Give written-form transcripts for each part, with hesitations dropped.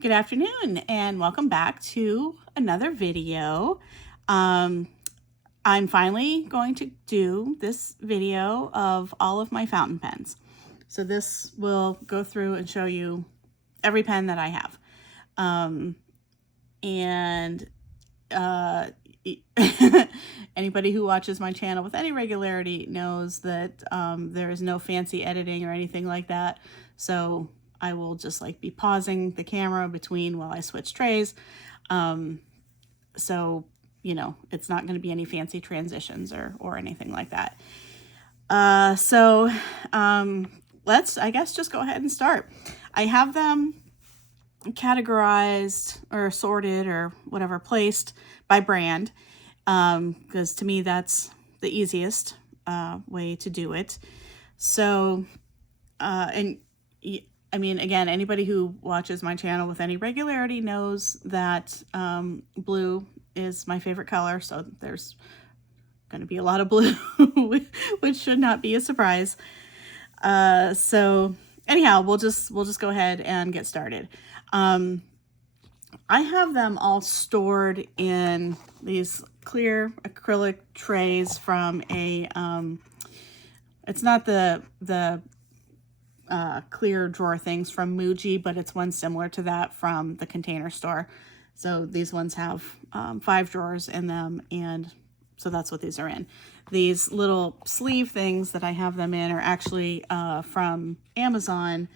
Good afternoon and welcome back to another video. I'm finally going to do this video of all of my fountain pens. So this will go through and show you every pen that I have. Anybody who watches my channel with any regularity knows that there is no fancy editing or anything like that. So I will just be pausing the camera between while I switch trays. So, it's not going to be any fancy transitions or anything like that. Let's, I guess, just go ahead and start. I have them categorized or sorted or whatever, placed by brand, because to me that's the easiest way to do it. So, again, anybody who watches my channel with any regularity knows that blue is my favorite color, so there's going to be a lot of blue, which should not be a surprise. So anyhow, we'll just go ahead and get started. I have them all stored in these clear acrylic trays from a, it's not the clear drawer things from Muji, but it's one similar to that from the Container Store. So these ones have 5 drawers in them, and so that's what these are in. These little sleeve things that I have them in are actually from Amazon.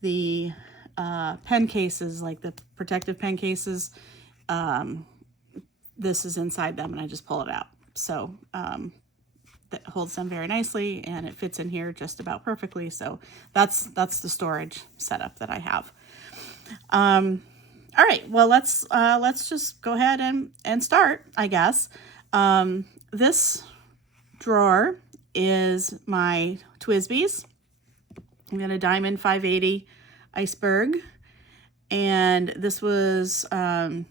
The pen cases, like the protective pen cases, this is inside them, and I just pull it out. So that holds them very nicely, and it fits in here just about perfectly. So that's the storage setup that I have. All right, well, let's just go ahead and start, I guess. This drawer is my TWSBIs. I'm going to Diamond 580 Iceberg, and this was I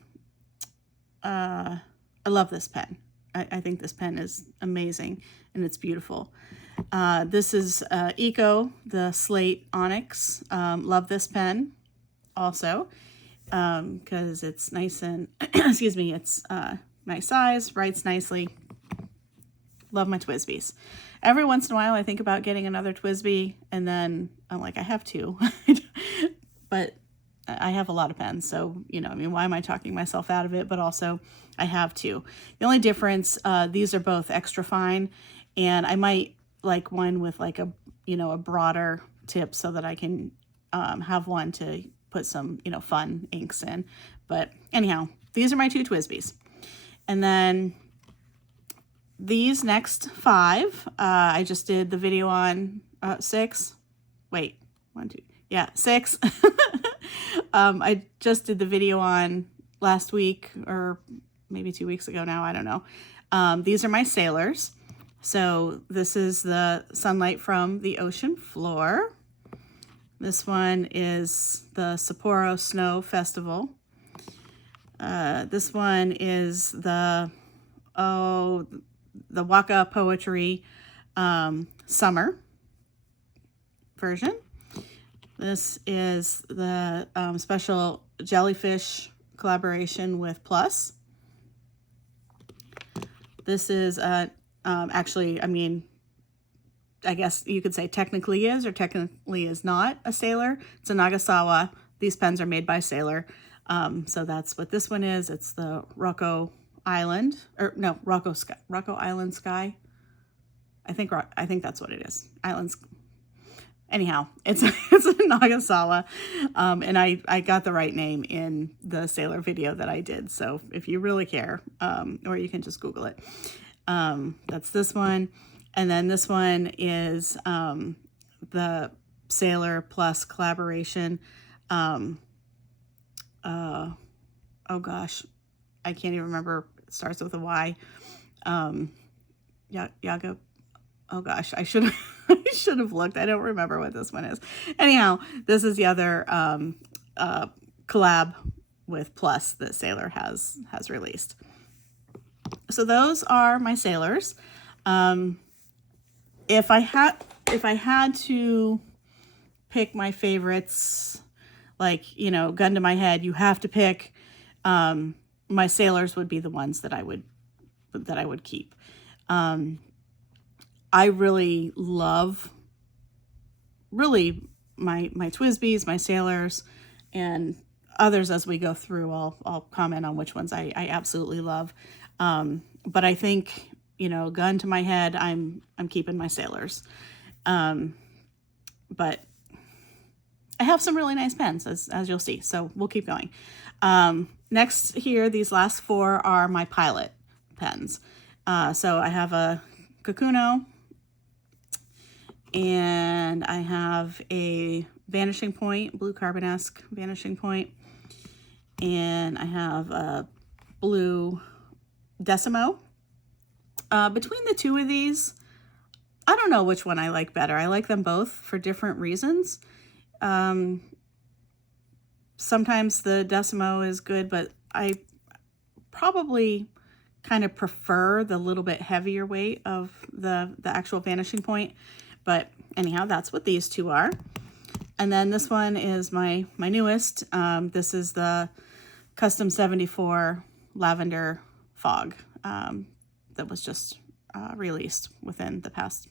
love this pen. I think this pen is amazing and it's beautiful. This is Eco, the Slate Onyx. Love this pen also because it's nice and excuse me, it's nice size, writes nicely. Love my TWSBIs. Every once in a while I think about getting another TWSBI, and then I'm like, I have 2. But I have a lot of pens, so why am I talking myself out of it? But also I have 2. The only difference, these are both extra fine, and I might like one with a broader tip so that I can have one to put some fun inks in. But anyhow, these are my 2 TWSBIs. And then these next 5, I just did the video on 6. Wait, 1, 2, yeah, 6. I just did the video on last week, or maybe 2 weeks ago now, I don't know. These are my Sailors. So this is the Sunlight from the Ocean Floor. This one is the Sapporo Snow Festival. This one is the Waka Poetry Summer version. This is the special Jellyfish collaboration with Plus. This is actually, I guess you could say technically is or technically is not a Sailor. It's a Nagasawa. These pens are made by Sailor. So that's what this one is. It's the Rocco Island, or no, Rocco Island Sky. I think that's what it is. Islands. Anyhow, it's a Nagasawa, and I got the right name in the Sailor video that I did. So if you really care, or you can just Google it. That's this one. And then this one is the Sailor Plus collaboration. Oh gosh, I can't even remember. It starts with a Y. Yaga. Oh gosh, I should have looked. I don't remember what this one is. Anyhow, this is the other collab with Plus that Sailor has released. So those are my Sailors. If I had to pick my favorites, like, you know, gun to my head, you have to pick, my sailors would be the ones that I would keep. I really love my TWSBIs, my sailors, and others as we go through. I'll comment on which ones I absolutely love. But I think, you know, gun to my head, I'm keeping my sailors. But I have some really nice pens, as you'll see, so we'll keep going. Next here, these last four are my Pilot pens. So I have a Kakuno, and I have a Vanishing Point, blue Carbonesque Vanishing Point, and I have a blue Decimo. Between the two of these, I don't know which one I like better. I like them both for different reasons. Sometimes the Decimo is good, but I probably kind of prefer the little bit heavier weight of the actual Vanishing Point. But anyhow, that's what these two are. And then this one is my newest. This is the Custom 74 Lavender Fog that was just released within the past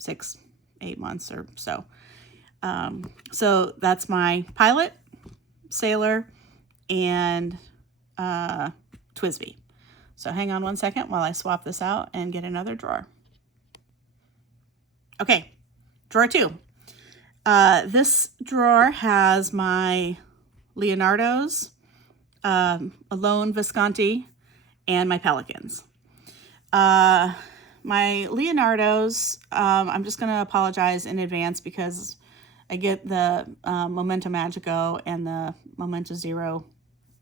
6-8 months or so. So that's my Pilot, Sailor, and TWSBI. So hang on one second while I swap this out and get another drawer. Okay, drawer 2. This drawer has my Leonardos, Alone Visconti, and my Pelicans. My Leonardos, I'm just going to apologize in advance because I get the Momento Magico and the Momento Zero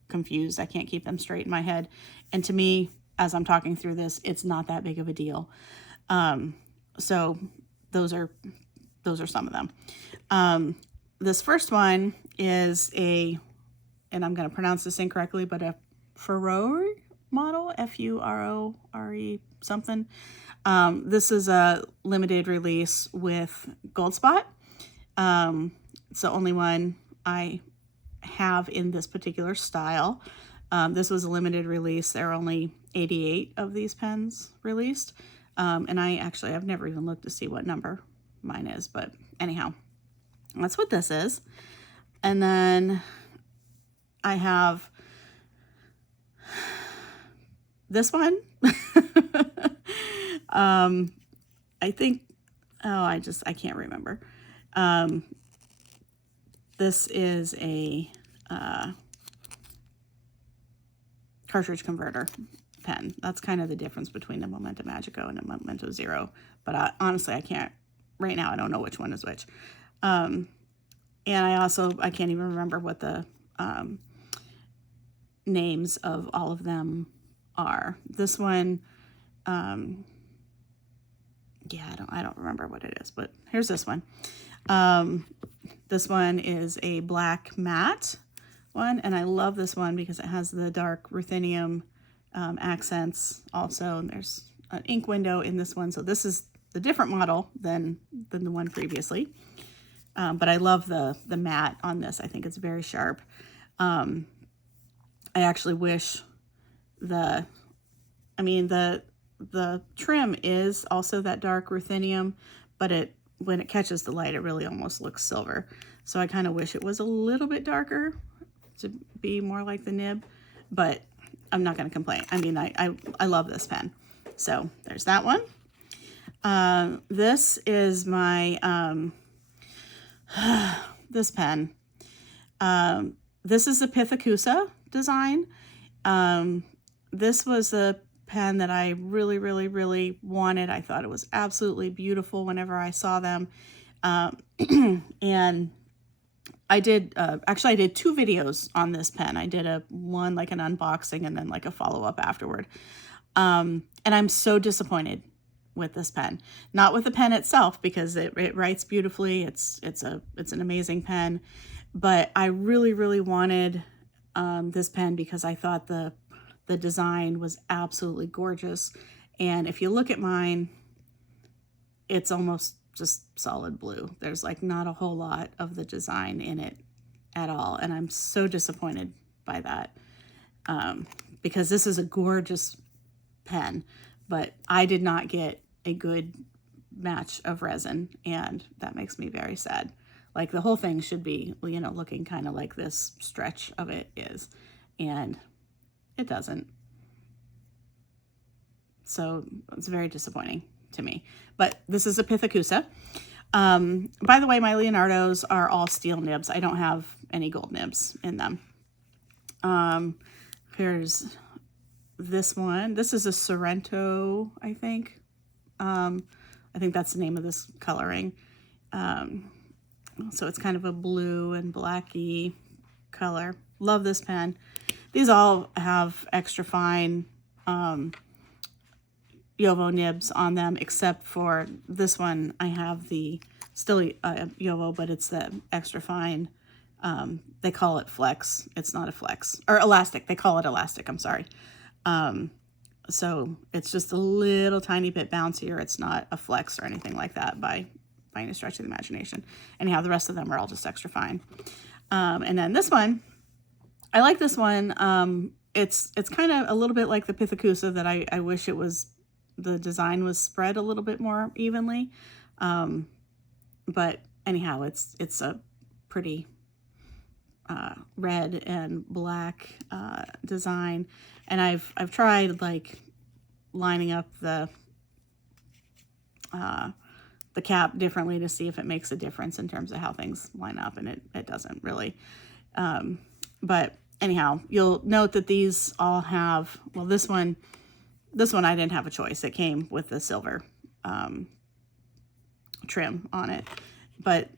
confused. I can't keep them straight in my head. And to me, as I'm talking through this, it's not that big of a deal. So those are some of them. This first one is and I'm going to pronounce this incorrectly, but a Furore model, Furore something. This is a limited release with Goldspot. It's the only one I have in this particular style. This was a limited release. There are only 88 of these pens released. And I've never even looked to see what number mine is, but anyhow, that's what this is. And then I have this one. I think, I can't remember. This is a cartridge converter pen. That's kind of the difference between the Momento Magico and the Momento Zero. But honestly, I can't, right now, I don't know which one is which. And I can't even remember what the names of all of them are. This one, I don't remember what it is, but here's this one. This one is a black matte one, and I love this one because it has the dark ruthenium accents also, and there's an ink window in this one, so this is the different model than the one previously. But I love the matte on this. I think it's very sharp. I actually wish the trim is also that dark ruthenium, but when it catches the light, it really almost looks silver. So I kind of wish it was a little bit darker to be more like the nib, but I'm not going to complain. I mean, I love this pen. So there's that one. This is my, this pen. This is the Pithecusa design. This was a pen that I really, really, really wanted. I thought it was absolutely beautiful whenever I saw them. And I did, actually I did 2 videos on this pen. I did one like an unboxing and then like a follow-up afterward. And I'm so disappointed with this pen. Not with the pen itself, because it writes beautifully. It's an amazing pen. But I really, really wanted this pen because I thought the design was absolutely gorgeous. And if you look at mine, it's almost just solid blue. There's like not a whole lot of the design in it at all. And I'm so disappointed by that, because this is a gorgeous pen, but I did not get a good match of resin, and that makes me very sad. Like, the whole thing should be, you know, looking kind of like this stretch of it is, and it doesn't. So it's very disappointing to me. But this is a Pithecusa. By the way, my Leonardos are all steel nibs. I don't have any gold nibs in them. Here's this one. This is a Sorrento, I think. I think that's the name of this coloring. So it's kind of a blue and blacky color. Love this pen. These all have extra fine JoWo nibs on them, except for this one. I have the still JoWo, but it's the extra fine. They call it flex. It's not a flex. Or elastic. They call it elastic. I'm sorry. So it's just a little tiny bit bouncier. It's not a flex or anything like that by any stretch of the imagination. Anyhow, the rest of them are all just extra fine. And then this one, I like this one. It's kind of a little bit like the Pithecusa, that I wish it was, the design was spread a little bit more evenly. But anyhow, it's a pretty red and black design, and I've tried like lining up the cap differently to see if it makes a difference in terms of how things line up, and it doesn't really. But anyhow, you'll note that these all have, well, this one I didn't have a choice. It came with the silver trim on it, but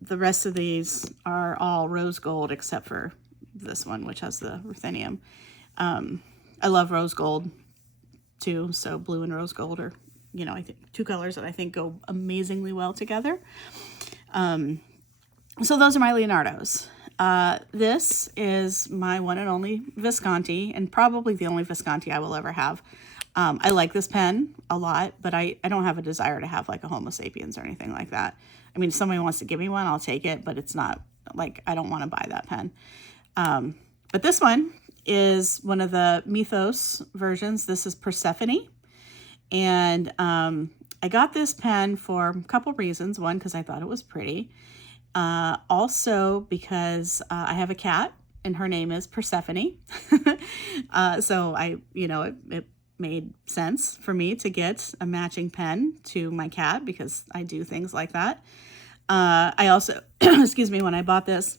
the rest of these are all rose gold except for this one, which has the ruthenium. I love rose gold too, so blue and rose gold are, you know, I think two colors that I think go amazingly well together. So those are my Leonardos. This is my one and only Visconti, and probably the only Visconti I will ever have. I like this pen a lot, but I don't have a desire to have like a Homo sapiens or anything like that. I mean, if somebody wants to give me one, I'll take it, but it's not like, I don't want to buy that pen. But this one is one of the Mythos versions. This is Persephone. And I got this pen for a couple reasons. One, because I thought it was pretty. Also because I have a cat and her name is Persephone. So it made sense for me to get a matching pen to my cat because I do things like that. I also, excuse me, when I bought this,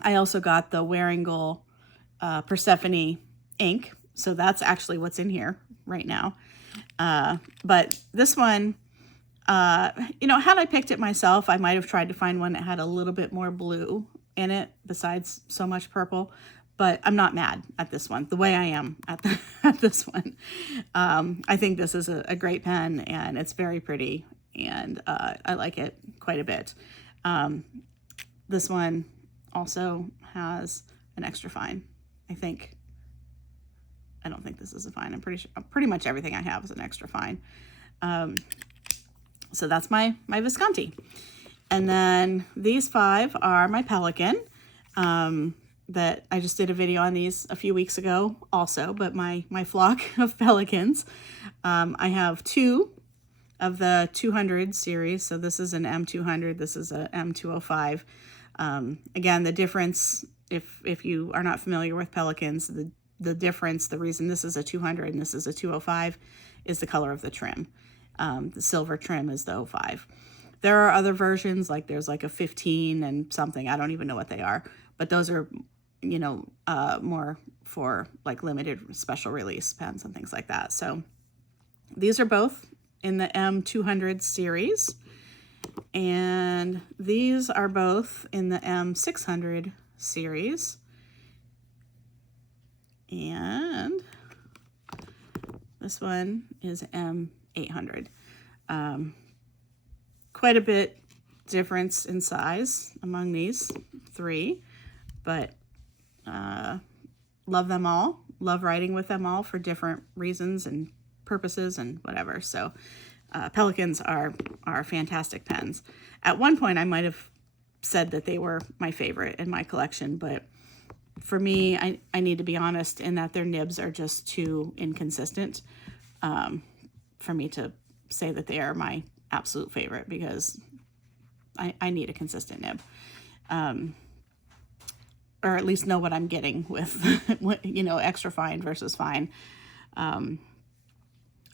I also got the Wearingeul Persephone ink. So that's actually what's in here right now. But this one, had I picked it myself, I might have tried to find one that had a little bit more blue in it besides so much purple. But I'm not mad at this one, the way I am at this one. I think this is a great pen, and it's very pretty, and I like it quite a bit. This one also has an extra fine, I think. I don't think this is a fine. I'm pretty sure pretty much everything I have is an extra fine. So that's my Visconti. And then these 5 are my Pelikan. That I just did a video on these a few weeks ago also, but my flock of Pelikans. I have 2 of the 200 series. So this is an M200, this is a M205. Again, the difference, if you are not familiar with Pelikans, the difference, the reason this is a 200 and this is a 205 is the color of the trim. The silver trim is the 05. There are other versions, like there's like a 15 and something, I don't even know what they are, but those are, more for like limited special release pens and things like that. So these are both in the M200 series, and these are both in the M600 series. And this one is M800. Quite a bit difference in size among these 3, but love them all. Love writing with them all for different reasons and purposes and whatever. So Pelikans are fantastic pens. At one point, I might have said that they were my favorite in my collection, but for me, I need to be honest in that their nibs are just too inconsistent for me to say that they are my absolute favorite, because I need a consistent nib. Or at least know what I'm getting with, extra fine versus fine.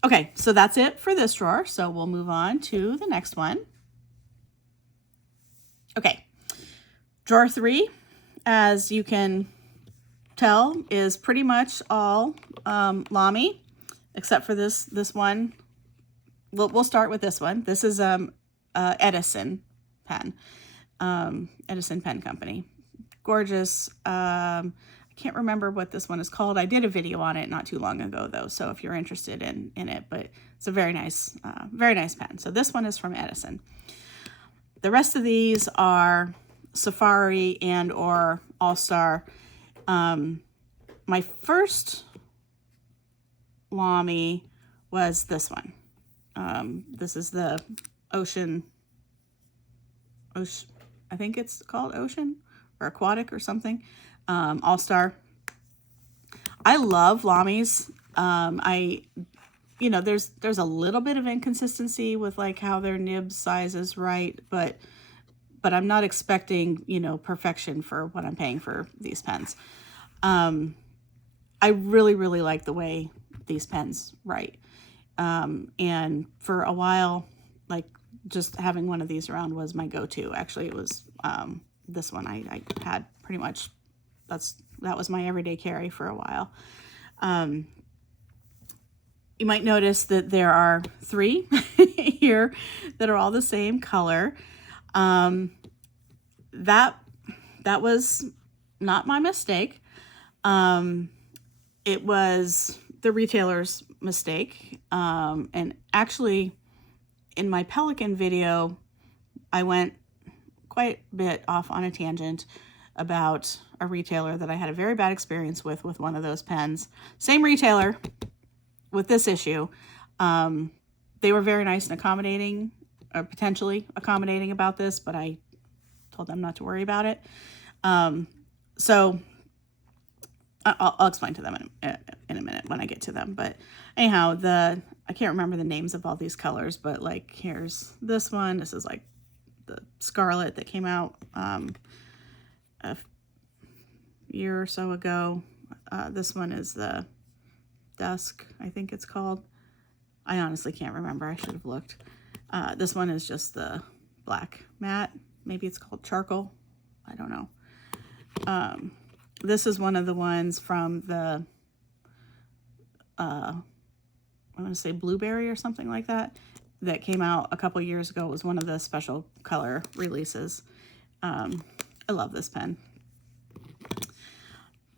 Okay, so that's it for this drawer. So we'll move on to the next one. Okay, drawer 3, as you can tell, is pretty much all Lamy, except for this one. We'll start with this one. This is Edison pen, Edison Pen Company. Gorgeous. I can't remember what this one is called. I did a video on it not too long ago, though, so if you're interested in it, but it's a very nice pen. So this one is from Edison. The rest of these are Safari and or All-Star. My first Lamy was this one. This is the Ocean, I think it's called Ocean or Aquatic or something. All-Star. I love Lamys. There's a little bit of inconsistency with like how their nib size is right, but I'm not expecting, perfection for what I'm paying for these pens. I really, really like the way these pens write. And for a while, like just having one of these around was my go-to. Actually, it was this one I had pretty much, that was my everyday carry for a while. You might notice that there are 3 here that are all the same color. That was not my mistake. It was the retailer's mistake. And actually, in my Pelikan video, I went quite a bit off on a tangent about a retailer that I had a very bad experience with one of those pens. Same retailer with this issue. They were very nice and accommodating, or potentially accommodating about this, but I told them not to worry about it. So I'll explain to them in a minute when I get to them. But anyhow, I can't remember the names of all these colors, but like here's this one. This is like the Scarlet that came out a year or so ago. This one is the Dusk, I think it's called. I honestly can't remember. I should have looked. This one is just the black matte. Maybe it's called Charcoal. I don't know. This is one of the ones from the, I want to say Blueberry or something like that came out a couple years ago. It was one of the special color releases. I love this pen.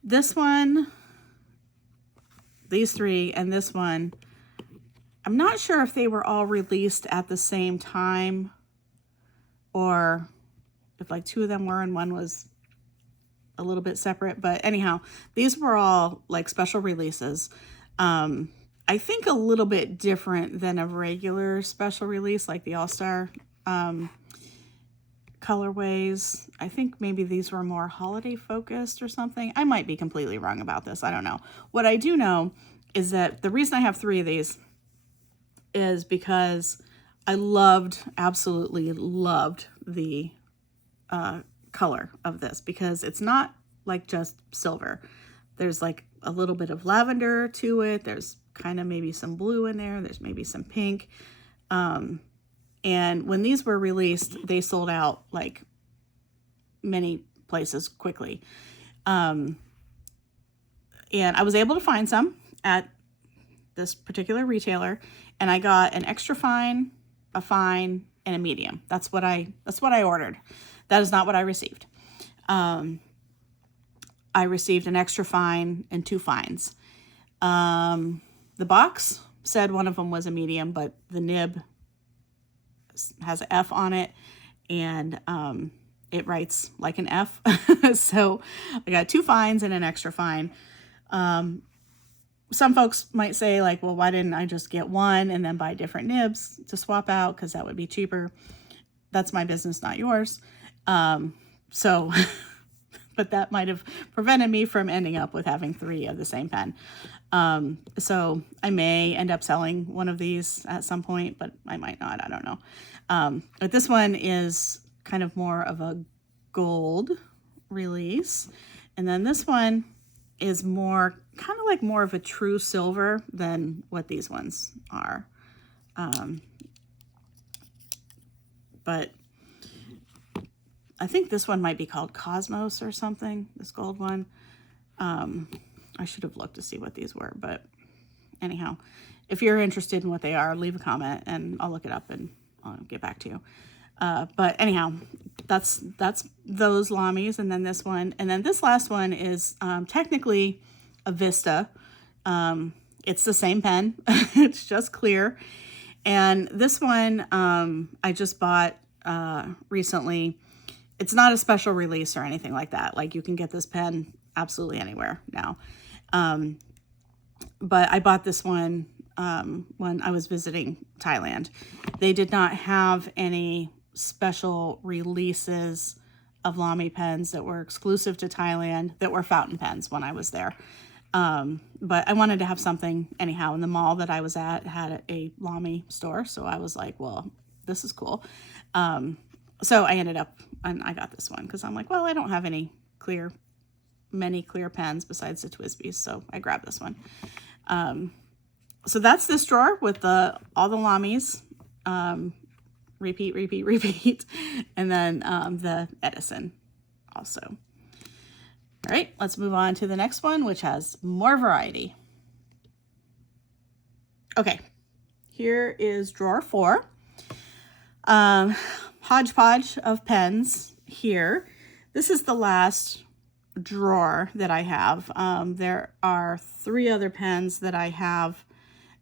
This one, these 3, and this one, I'm not sure if they were all released at the same time or if like 2 of them were and one was a little bit separate, but anyhow, these were all like special releases. I think a little bit different than a regular special release, like the All-Star colorways. I think maybe these were more holiday focused or something. I might be completely wrong about this. I don't know. What I do know is that the reason I have 3 of these is because I absolutely loved the color of this, because it's not like just silver. There's like a little bit of lavender to it. There's kind of maybe some blue in there. There's maybe some pink. And when these were released, they sold out like many places quickly. And I was able to find some at this particular retailer, and I got an extra fine, a fine, and a medium. That's what I ordered. That is not what I received. I received an extra fine and 2 fines. The box said one of them was a medium, but the nib has an F on it, and it writes like an F. So I got 2 fines and an extra fine. Some folks might say like, well, why didn't I just get one and then buy different nibs to swap out, because that would be cheaper. That's my business, not yours. So, but that might have prevented me from ending up with having 3 of the same pen. So I may end up selling one of these at some point, but I might not, I don't know. But this one is kind of more of a gold release. And then this one is more, kind of like more of a true silver than what these ones are. But I think this one might be called Cosmos or something, this gold one. I should have looked to see what these were, but anyhow, if you're interested in what they are, leave a comment and I'll look it up and I'll get back to you. But anyhow, that's those Lamis, and then this one, and then this last one is technically a Vista. It's the same pen, it's just clear. And this one I just bought recently. It's not a special release or anything like that. Like, you can get this pen absolutely anywhere now. But I bought this one when I was visiting Thailand. They did not have any special releases of Lamy pens that were exclusive to Thailand that were fountain pens when I was there. But I wanted to have something anyhow, and the mall that I was at had a Lamy store. So I was like, well, this is cool. So I ended up, and I got this one because I'm like, well, I don't have many clear pens besides the TWSBIs. So I grabbed this one. So that's this drawer with all the Lamis, repeat, repeat, repeat. And then the Edison also. All right, let's move on to the next one, which has more variety. Okay, here is drawer 4. Hodgepodge of pens here. This is the last drawer that I have. There are 3 other pens that I have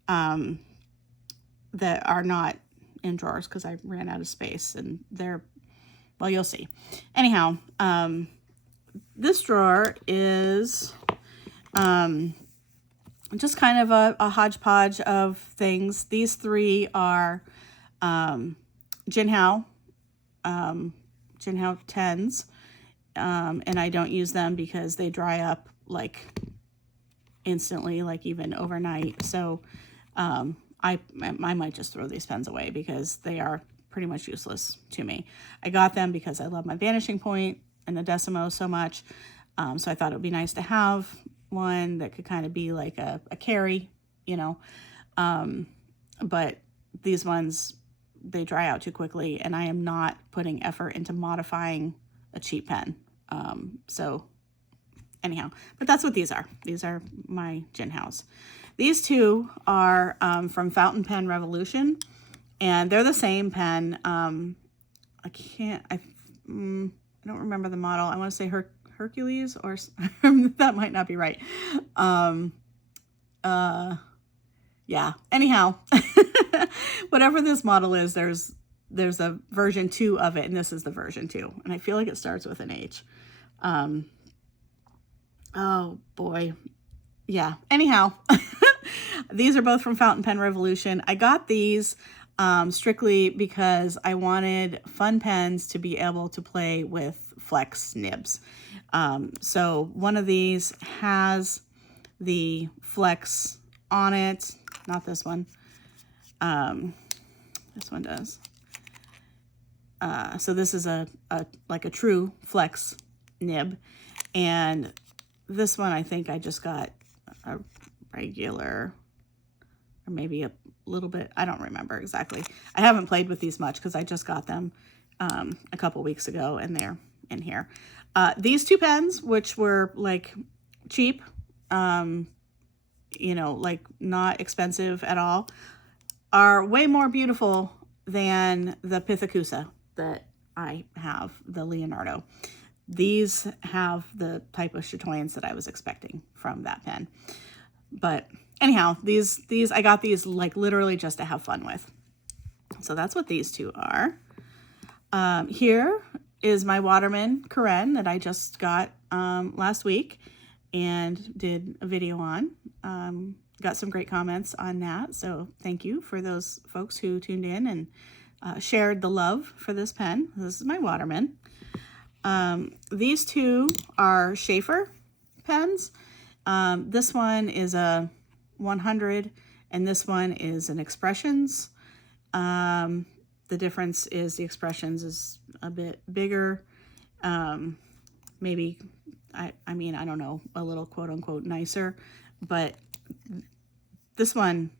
that are not in drawers because I ran out of space, and they're, well, you'll see. Anyhow, this drawer is just kind of a hodgepodge of things. These 3 are Jinhao 10s, and I don't use them because they dry up like instantly, like even overnight. So I might just throw these pens away because they are pretty much useless to me. I got them because I love my Vanishing Point and the Decimo so much. So I thought it would be nice to have one that could kind of be like a carry, you know. But these ones, they dry out too quickly, and I am not putting effort into modifying a cheap pen. So anyhow, but that's what these are. These are my Jinhaos. These 2 are from Fountain Pen Revolution, and they're the same pen. I don't remember the model. I want to say Hercules, or that might not be right. Yeah, anyhow, whatever this model is, there's a version 2 of it, and this is the version 2, and I feel like it starts with an H. Oh boy. Yeah, anyhow, these are both from Fountain Pen Revolution. I got these strictly because I wanted fun pens to be able to play with flex nibs. So one of these has the flex on it, not this one. This one does. So this is like a true flex nib, and this one I think I just got a regular, or maybe a little bit, I don't remember exactly. I haven't played with these much because I just got them a couple weeks ago, and they're in here. These 2 pens, which were like cheap, you know, like not expensive at all, are way more beautiful than the Pithecusa that I have, the Leonardo. These have the type of chatoyance that I was expecting from that pen. But anyhow, these I got these like literally just to have fun with. So that's what these 2 are. Here is my Waterman Karen that I just got last week and did a video on. Got some great comments on that, so thank you for those folks who tuned in and shared the love for this pen. This is my Waterman. These two are Sheaffer pens. This one is a 100 and this one is an Expressions. The difference is the Expressions is a bit bigger. Maybe, I mean, I don't know, a little quote unquote nicer, but this one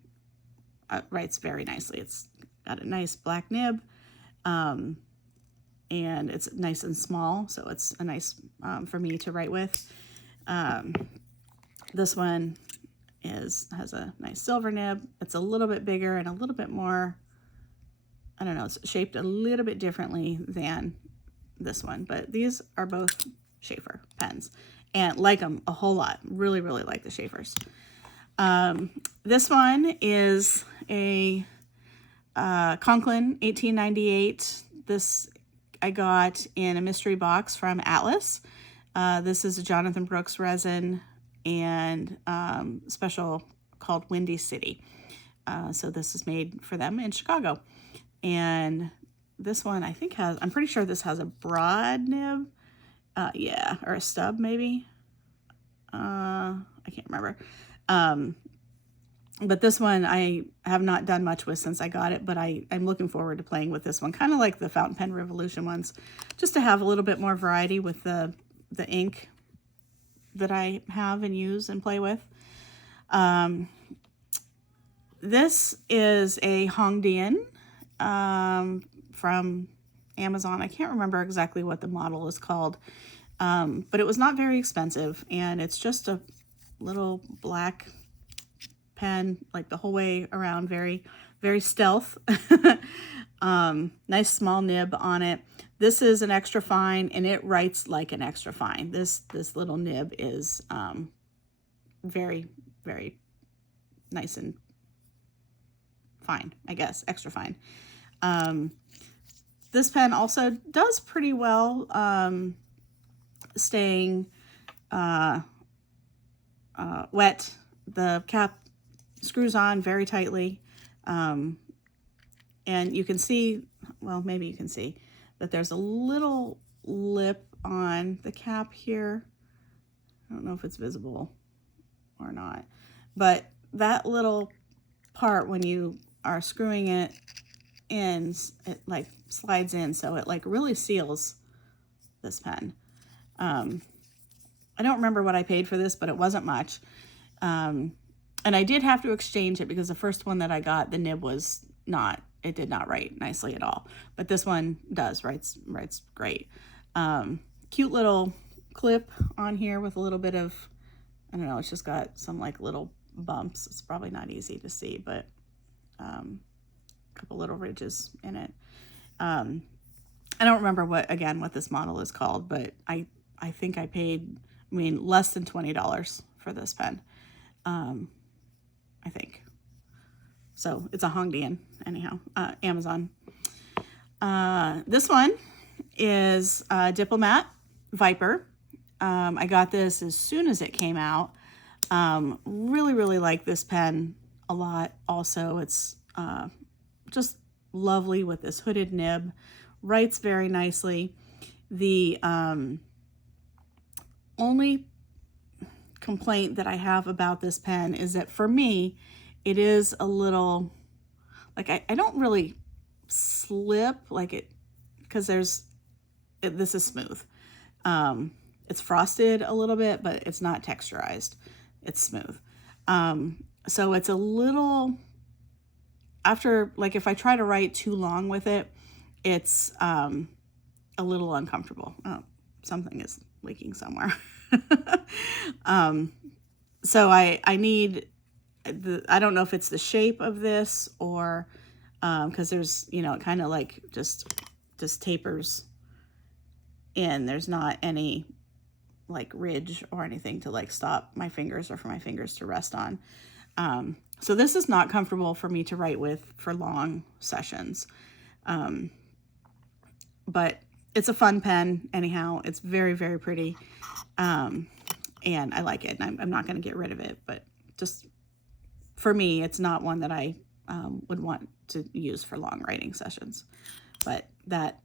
writes very nicely. It's got a nice black nib, and it's nice and small, so it's a nice for me to write with. This one has a nice silver nib. It's a little bit bigger and a little bit more, I don't know, it's shaped a little bit differently than this one, but these are both Sheaffer pens and like them a whole lot. Really, really like the Sheaffers. This one is a Conklin 1898. This I got in a mystery box from Atlas. This is a Jonathan Brooks resin and special called Windy City. So this is made for them in Chicago. And this one I think has, I'm pretty sure this has a broad nib. Yeah, or a stub maybe. I can't remember. But this one I have not done much with since I got it, but I'm looking forward to playing with this one. Kind of like the Fountain Pen Revolution ones, just to have a little bit more variety with the ink that I have and use and play with. This is a Hongdian from Amazon. I can't remember exactly what the model is called, but it was not very expensive, and it's just a little black pen, like the whole way around, very, very stealth. Nice small nib on it. This is an extra fine, and it writes like an extra fine. This little nib is very, very nice and fine, I guess, extra fine. This pen also does pretty well staying wet. The cap screws on very tightly, and you can see, well, maybe you can see that there's a little lip on the cap here. I don't know if it's visible or not, but that little part, when you are screwing it in, it like slides in, so it like really seals this pen. I don't remember what I paid for this, but it wasn't much. And I did have to exchange it because the first one that I got, the nib was not, it did not write nicely at all. But this one does, writes great. Cute little clip on here with a little bit of, I don't know, it's just got some like little bumps. It's probably not easy to see, but a couple little ridges in it. I don't remember what this model is called, but I think I paid, I mean, less than $20 for this pen. I think. So it's a Hongdian, anyhow, Amazon. This one is Diplomat Viper. I got this as soon as it came out. Really, really like this pen a lot. Also, it's just lovely with this hooded nib. Writes very nicely. The only complaint that I have about this pen is that for me, it is a little, like I don't really slip like it, because this is smooth. It's frosted a little bit, but it's not texturized. It's smooth. So it's a little, after, like if I try to write too long with it, it's a little uncomfortable. Oh, something is leaking somewhere. So I need I don't know if it's the shape of this or because there's, you know, it kind of like just tapers in. There's not any like ridge or anything to like stop my fingers or for my fingers to rest on. So this is not comfortable for me to write with for long sessions. But it's a fun pen anyhow. It's very, very pretty. And I like it, and I'm not going to get rid of it, but just for me, it's not one that I would want to use for long writing sessions. But that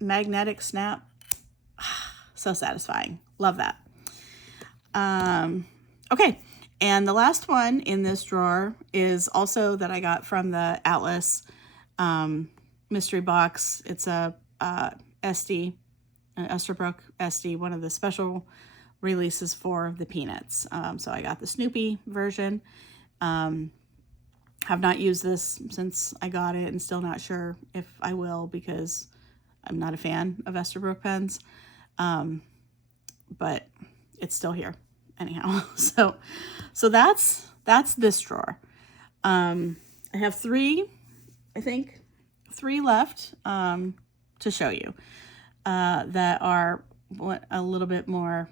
magnetic snap so satisfying. Love that. Okay, and the last one in this drawer is also that I got from the Atlas mystery box. It's a SD, Esterbrook SD, one of the special releases for the Peanuts. So I got the Snoopy version. Have not used this since I got it and still not sure if I will because I'm not a fan of Esterbrook pens. But it's still here anyhow. So that's this drawer. I have three left to show you that are a little bit more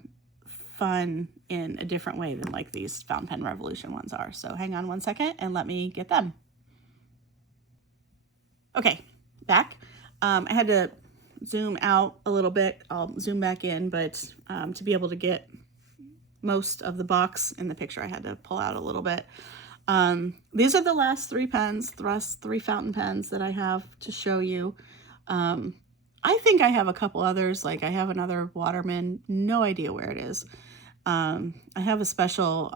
fun in a different way than like these Fountain Pen Revolution ones are. So hang on one second and let me get them. Okay, back. I had to zoom out a little bit. I'll zoom back in, but to be able to get most of the box in the picture, I had to pull out a little bit. These are the last three pens, three fountain pens that I have to show you. I think I have a couple others, like I have another Waterman, no idea where it is. I have a special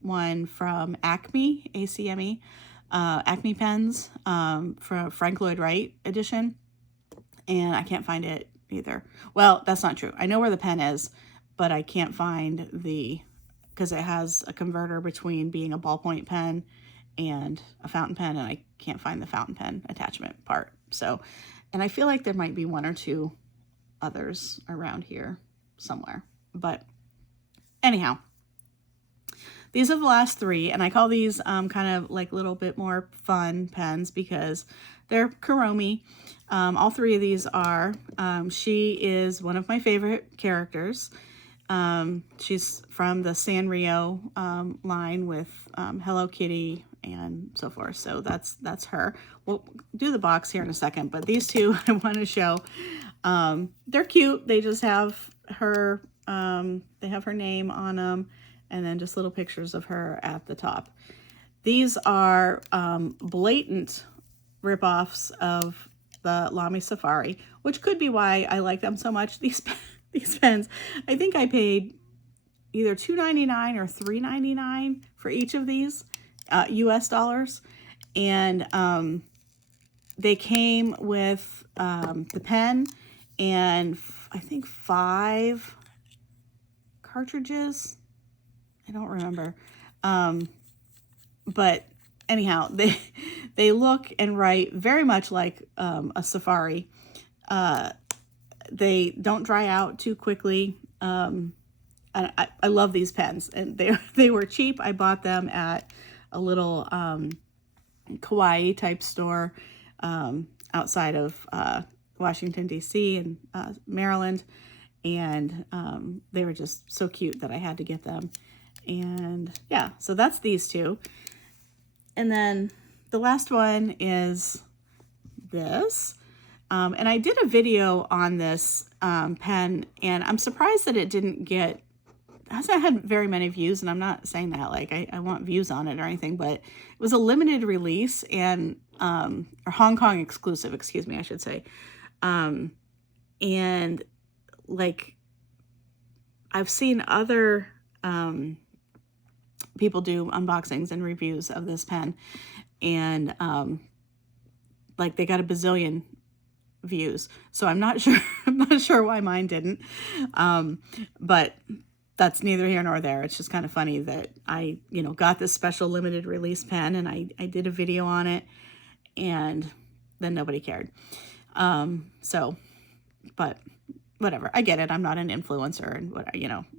one from Acme, ACME, Acme pens from Frank Lloyd Wright edition, and I can't find it either. Well, that's not true. I know where the pen is, but I can't find because it has a converter between being a ballpoint pen and a fountain pen, and I can't find the fountain pen attachment part. So, and I feel like there might be one or two others around here somewhere, but anyhow, these are the last three, and I call these kind of like a little bit more fun pens because they're Kuromi. All three of these are. She is one of my favorite characters. She's from the Sanrio line with Hello Kitty and so forth. So that's her. We'll do the box here in a second, but these two I want to show. They're cute. They just have her. They have her name on them, and then just little pictures of her at the top. These are blatant ripoffs of the Lamy Safari, which could be why I like them so much. These pens, I think I paid either $2.99 or $3.99 for each of these US dollars, and they came with the pen and I think 5 cartridges. I don't remember, but anyhow, they look and write very much like a Safari. They don't dry out too quickly. I love these pens, and they were cheap. I bought them at a little kawaii type store outside of Washington, D.C. and Maryland, and they were just so cute that I had to get them. And yeah, so that's these two. And then the last one is this. And I did a video on this pen, and I'm surprised that it didn't get, it hasn't had very many views, and I'm not saying that like I want views on it or anything, but it was a limited release and, or Hong Kong exclusive, excuse me, I should say. And like, I've seen other people do unboxings and reviews of this pen, and like they got a bazillion views, so I'm not sure why mine didn't, but that's neither here nor there. It's just kind of funny that I got this special limited release pen, and I did a video on it, and then nobody cared. So, but whatever, I get it. I'm not an influencer, and what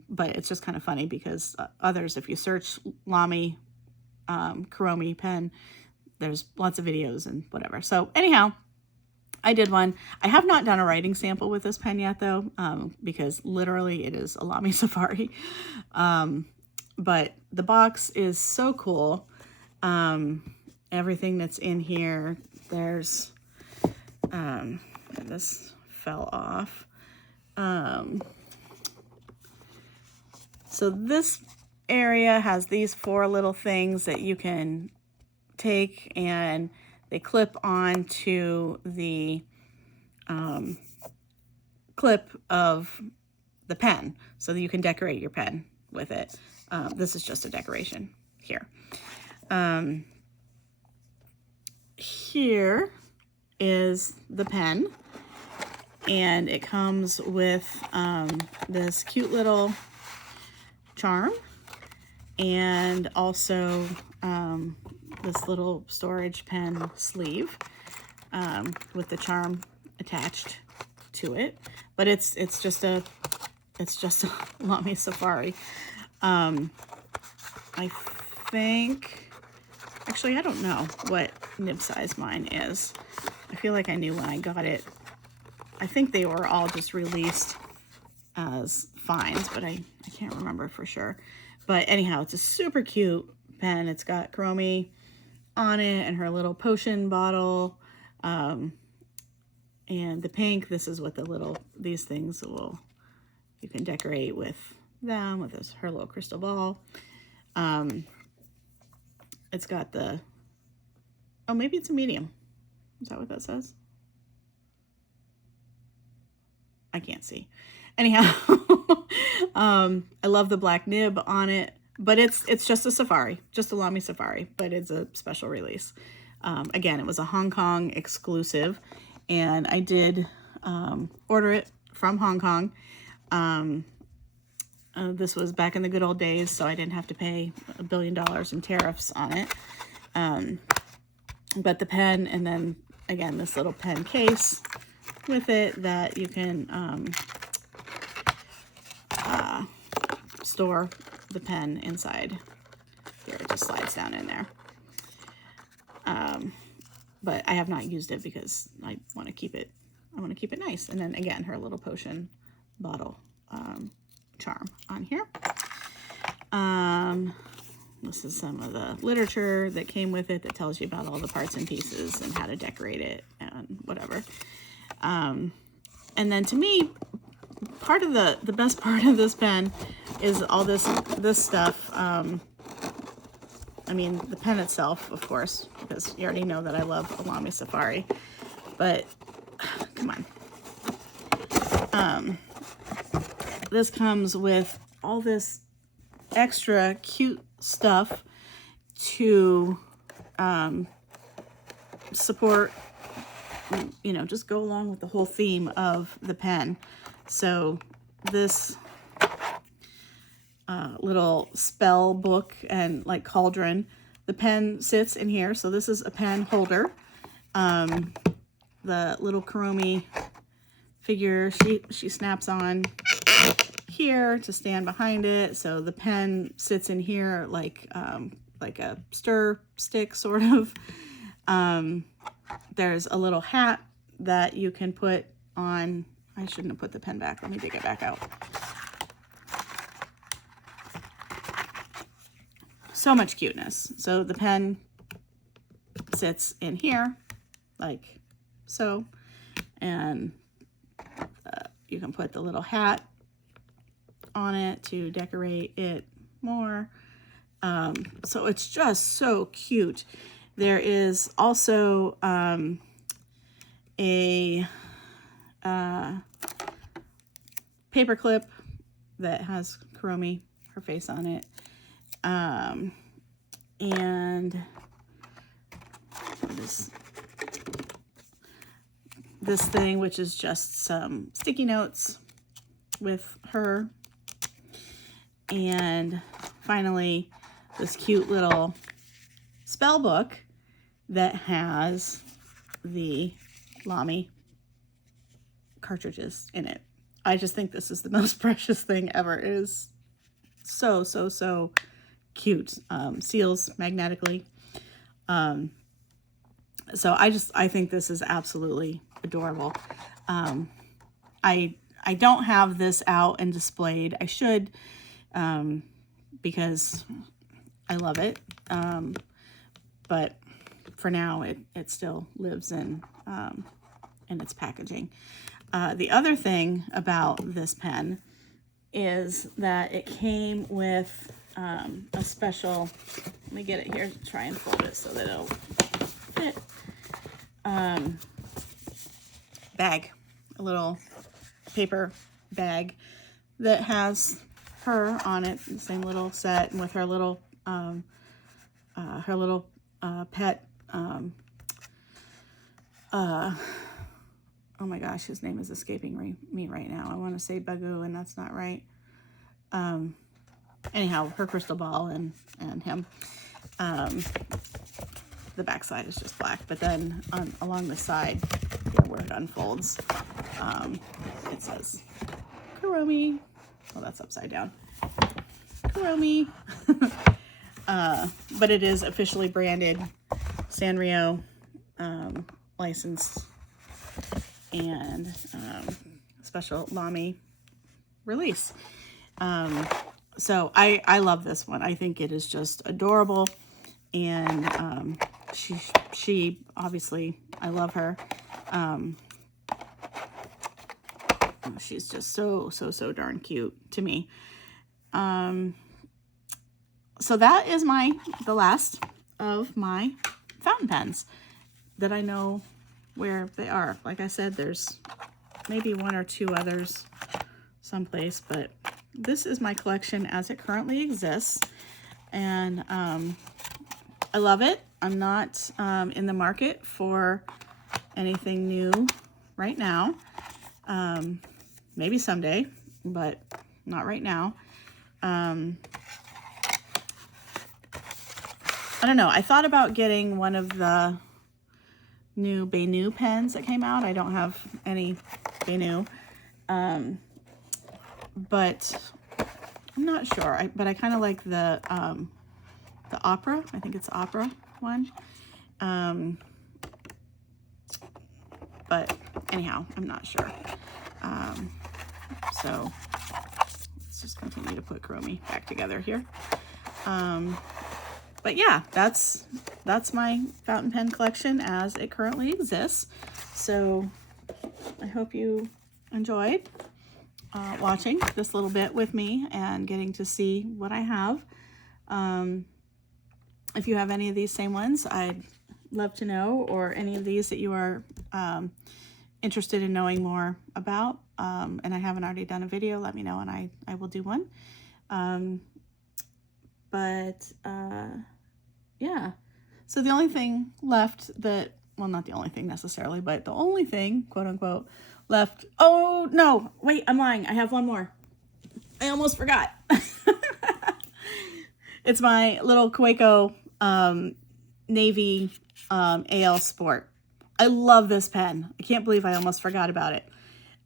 but it's just kind of funny because others, if you search Lamy Kuromi pen, there's lots of videos and whatever. So anyhow, I did one. I have not done a writing sample with this pen yet, though, because literally it is a Lamy Safari. But the box is so cool. Everything that's in here, there's, this fell off. So this area has these 4 little things that you can take, and they clip onto the clip of the pen so that you can decorate your pen with it. This is just a decoration here. Here is the pen, and it comes with this cute little charm, and also this little storage pen sleeve with the charm attached to it. But it's just a Lamy Safari. I think, actually, I don't know what nib size mine is. I feel like I knew when I got it. I think they were all just released as fines, but I can't remember for sure. But anyhow, it's a super cute pen. It's got Kuromi on it and her little potion bottle. And the pink, this is what these things you can decorate with them, with her little crystal ball. It's got oh, maybe it's a medium. Is that what that says? I can't see. Anyhow, I love the black nib on it, but it's just a Safari, just a Lamy Safari, but it's a special release. Again, it was a Hong Kong exclusive, and I did order it from Hong Kong. This was back in the good old days, so I didn't have to pay $1 billion in tariffs on it. But the pen, and then again, this little pen case with it that you can store the pen inside. Here, it just slides down in there. But I have not used it because I want to keep it nice. And then again, her little potion bottle charm on here. This is some of the literature that came with it that tells you about all the parts and pieces and how to decorate it and whatever. And then to me, part of the best part of this pen is all this stuff. I mean, the pen itself, of course, because you already know that I love a Lamy Safari, but come on. This comes with all this extra cute stuff to support, just go along with the whole theme of the pen. So this little spell book and like cauldron, the pen sits in here. So this is a pen holder. The little Kuromi figure, she snaps on here to stand behind it. So the pen sits in here like a stir stick sort of. There's a little hat that you can put on. I shouldn't have put the pen back. Let me dig it back out. So much cuteness. So the pen sits in here like so, and you can put the little hat on it to decorate it more. So it's just so cute. There is also a paper clip that has Kuromi, her face on it. And this thing, which is just some sticky notes with her. And finally, this cute little spell book that has the Lamy cartridges in it. I just think this is the most precious thing ever. It is so, so, so cute. Seals magnetically. So I think this is absolutely adorable. I don't have this out and displayed. I should, because I love it. But for now, it still lives in its packaging. The other thing about this pen is that it came with a special, let me get it here, try and fold it so that it'll fit, bag, a little paper bag that has her on it, the same little set, and with her little pet. Oh my gosh, his name is escaping me right now. I want to say Bagoo, and that's not right. Anyhow, her crystal ball and him. The back side is just black, but then along the side, where it unfolds, it says Kuromi. Well, that's upside down. Kuromi. But it is officially branded Sanrio, licensed, and special Lamy release. So I love this one. I think it is just adorable, and she obviously, I love her. She's just so darn cute to me. So that is the last of my fountain pens that I know where they are. Like I said, there's maybe one or two others someplace, but this is my collection as it currently exists, and I love it. I'm not in the market for anything new right now. Maybe someday, but not right now. I don't know. I thought about getting one of the new Benu pens that came out. I don't have any Benu. But I'm not sure. But I kind of like the opera. I think it's the opera one. But anyhow, I'm not sure. So let's just continue to put Kuromi back together here. But yeah, that's my fountain pen collection as it currently exists. So I hope you enjoyed watching this little bit with me and getting to see what I have. If you have any of these same ones, I'd love to know, or any of these that you are interested in knowing more about, and I haven't already done a video, let me know and I will do one. Yeah, so the only thing left that, well, not the only thing necessarily, but the only thing, quote unquote, left, oh no, wait, I'm lying, I have one more. I almost forgot. It's my little Kaweco Navy AL Sport. I love this pen. I can't believe I almost forgot about it.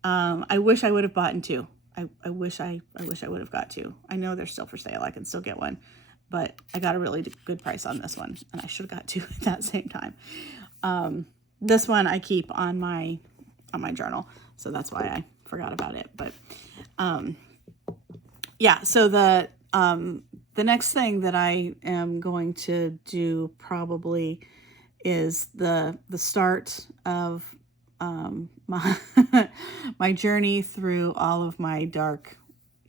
I wish I would have bought two. I wish I would have got two. I know they're still for sale. I can still get one, but I got a really good price on this one, and I should have got two at that same time. This one I keep on my journal, so that's why I forgot about it. But yeah, so the next thing that I am going to do probably is the start of my journey through all of my dark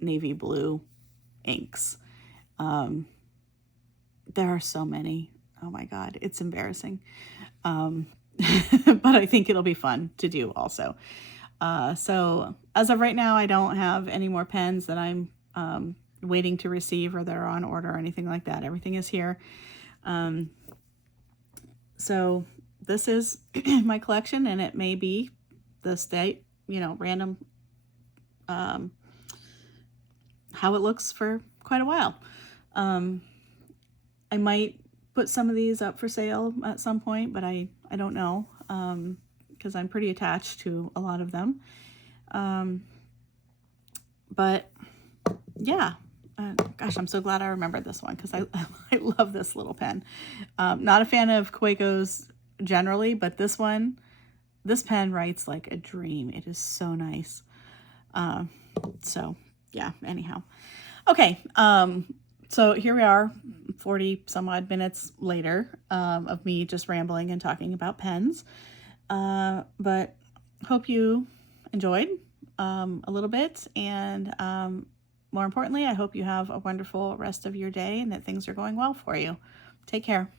navy blue inks. There are so many. Oh my God, it's embarrassing. But I think it'll be fun to do also. So as of right now, I don't have any more pens that I'm waiting to receive, or they're on order or anything like that. Everything is here. So this is my collection, and it may be the state, random, how it looks for quite a while. I might put some of these up for sale at some point, but I don't know, because I'm pretty attached to a lot of them. But yeah, gosh, I'm so glad I remembered this one, because I love this little pen. Not a fan of Kaweco's generally, but this pen writes like a dream. It is so nice. So yeah, anyhow. Okay, so here we are, 40 some odd minutes later, of me just rambling and talking about pens. But hope you enjoyed a little bit, and more importantly, I hope you have a wonderful rest of your day and that things are going well for you. Take care.